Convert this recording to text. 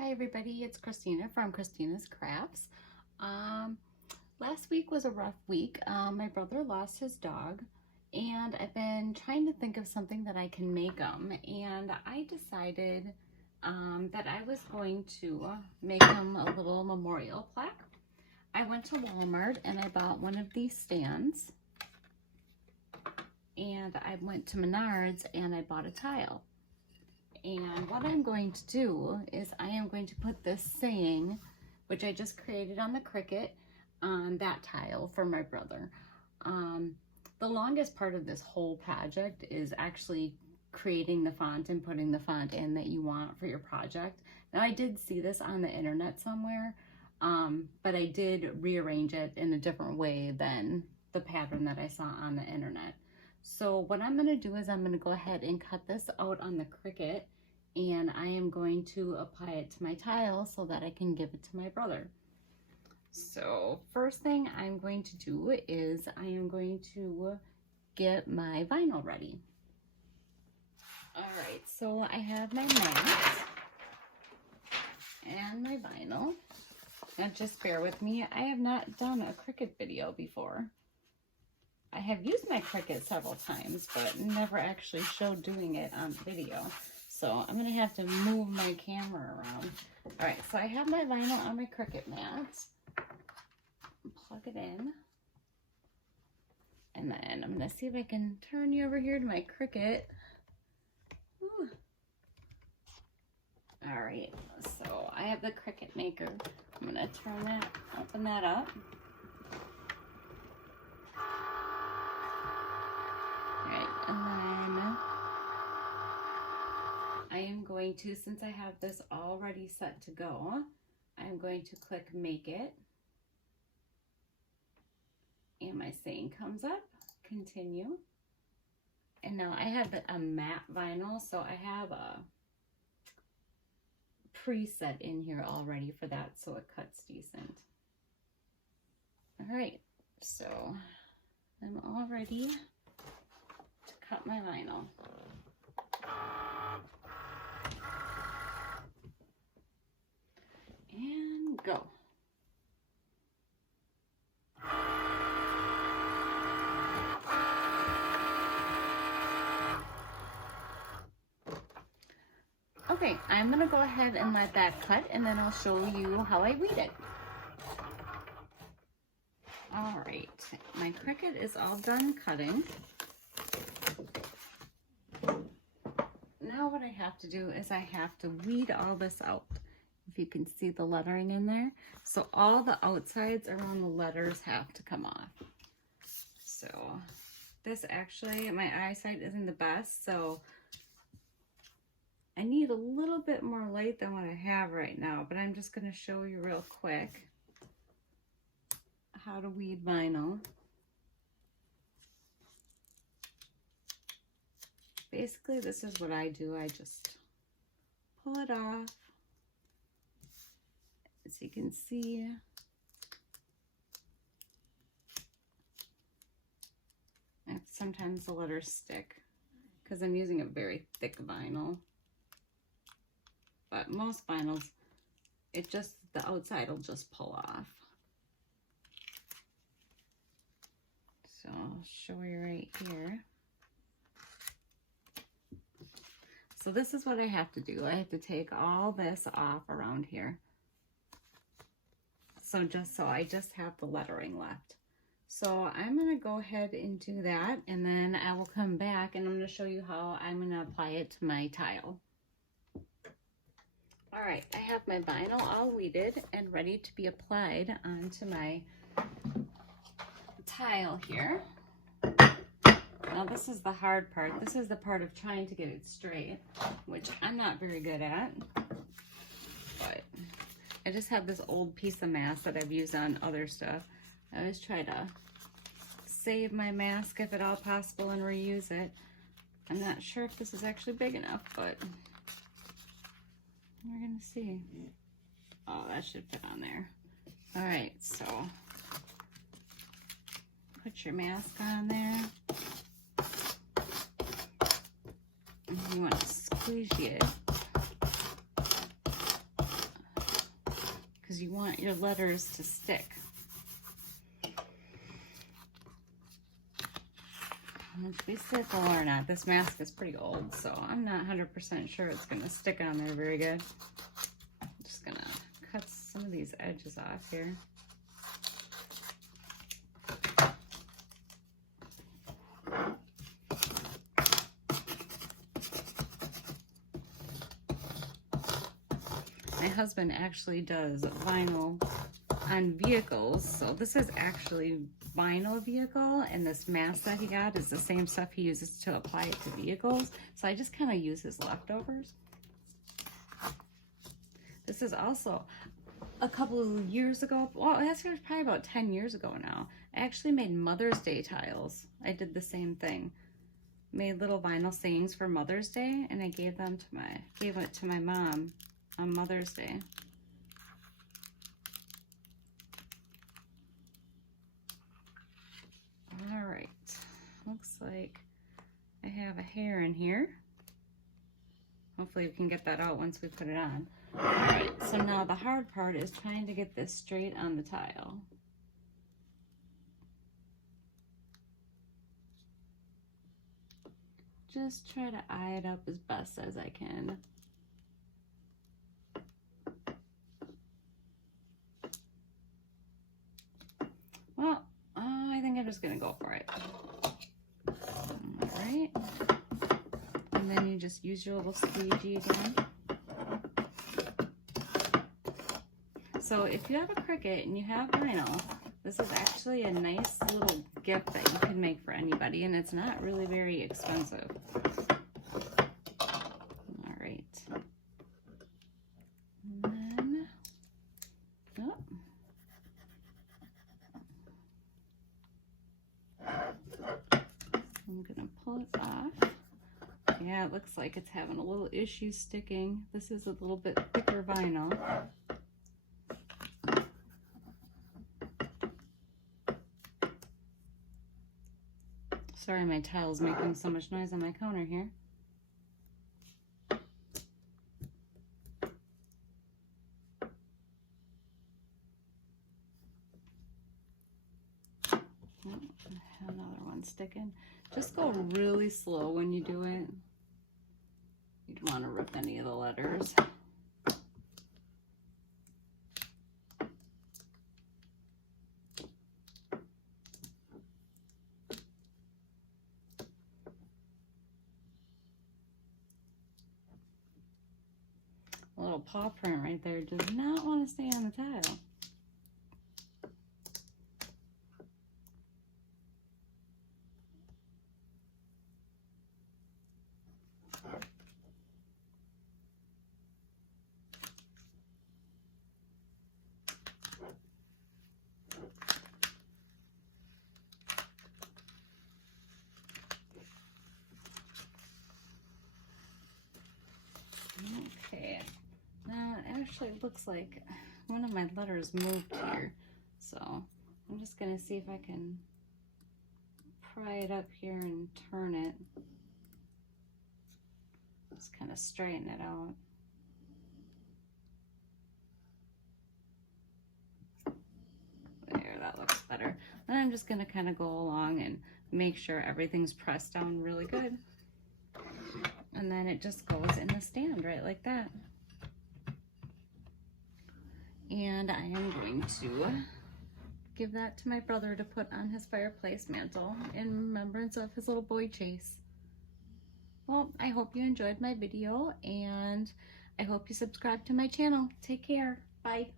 Hi everybody, it's Christina from Christina's Crafts. Last week was a rough week. My brother lost his dog and I've been trying to think of something that I can make him, and I decided that I was going to make him a little memorial plaque. I went to Walmart and I bought one of these stands, and I went to Menards and I bought a tile. And what I'm going to do is I am going to put this saying, which I just created on the Cricut, on that tile for my brother. The longest part of this whole project is actually creating the font and putting the font in that you want for your project. Now, I did see this on the internet somewhere, but I did rearrange it in a different way than the pattern that I saw on the internet. So what I'm going to do is I'm going to go ahead and cut this out on the Cricut, and I am going to apply it to my tile so that I can give it to my brother. So first thing I'm going to do is I am going to get my vinyl ready. All right, so I have my mat and my vinyl. Now just bear with me, I have not done a Cricut video before. I have used my Cricut several times, but never actually showed doing it on video. So I'm gonna have to move my camera around. All right, so I have my vinyl on my Cricut mat. Plug it in. And then I'm gonna see if I can turn you over here to my Cricut. Ooh. All right, so I have the Cricut maker. I'm gonna turn that, open that up. And then I am going to, since I have this already set to go, I'm going to click Make It. And my saying comes up, Continue. And now I have a matte vinyl, so I have a preset in here already for that, so it cuts decent. All right, so I'm all ready to cut my vinyl. And go. Okay, I'm gonna go ahead and let that cut, and then I'll show you how I weed it. All right, my Cricut is all done cutting. Now what I have to do is I have to weed all this out. If you can see the lettering in there. So all the outsides around the letters have to come off. So this actually, my eyesight isn't the best, so I need a little bit more light than what I have right now, but I'm just going to show you real quick how to weed vinyl. Basically, this is what I do. I just pull it off. As you can see, and sometimes the letters stick because I'm using a very thick vinyl. But most vinyls, the outside will just pull off. So I'll show you right here. So this is what I have to do. I have to take all this off around here. So I just have the lettering left. So I'm gonna go ahead and do that, and then I will come back and I'm gonna show you how I'm gonna apply it to my tile. All right, I have my vinyl all weeded and ready to be applied onto my tile here. Now this is the hard part. This is the part of trying to get it straight, which I'm not very good at, but I just have this old piece of mask that I've used on other stuff. I always try to save my mask if at all possible and reuse it. I'm not sure if this is actually big enough, but we're gonna see. Oh, that should fit on there. All right, so put your mask on there. And you want to squeeze it because you want your letters to stick. If we stickle or not, this mask is pretty old, so I'm not 100% sure it's going to stick on there very good. I'm just going to cut some of these edges off here. My husband actually does vinyl on vehicles, so this is actually vinyl vehicle, and this mask that he got is the same stuff he uses to apply it to vehicles, so I just kind of use his leftovers. This is also a couple of years ago, well, that's probably about 10 years ago now. I actually made Mother's Day tiles. I did the same thing. Made little vinyl sayings for Mother's Day, and I gave it to my mom on Mother's Day. All right, looks like I have a hair in here. Hopefully we can get that out once we put it on. All right, so now the hard part is trying to get this straight on the tile. Just try to eye it up as best as I can. Well, I think I'm just gonna go for it. All right, and then you just use your little squeegee again. So if you have a Cricut and you have vinyl, this is actually a nice little gift that you can make for anybody, and it's not really very expensive. All right. And then, oh. I'm gonna pull it off. Yeah, it looks like it's having a little issue sticking. This is a little bit thicker vinyl. Sorry, my tile's making so much noise on my counter here. Another one sticking. Just go really slow when you do it. You don't want to rip any of the letters. A little paw print right there does not want to stay on the tile. Okay, now it actually looks like one of my letters moved here, so I'm just gonna see if I can pry it up here and turn it. Just kind of straighten it out. There, that looks better. Then I'm just gonna kind of go along and make sure everything's pressed down really good. And then it just goes in the stand right like that. And I am going to give that to my brother to put on his fireplace mantle in remembrance of his little boy Chase. Well, I hope you enjoyed my video, and I hope you subscribe to my channel. Take care. Bye.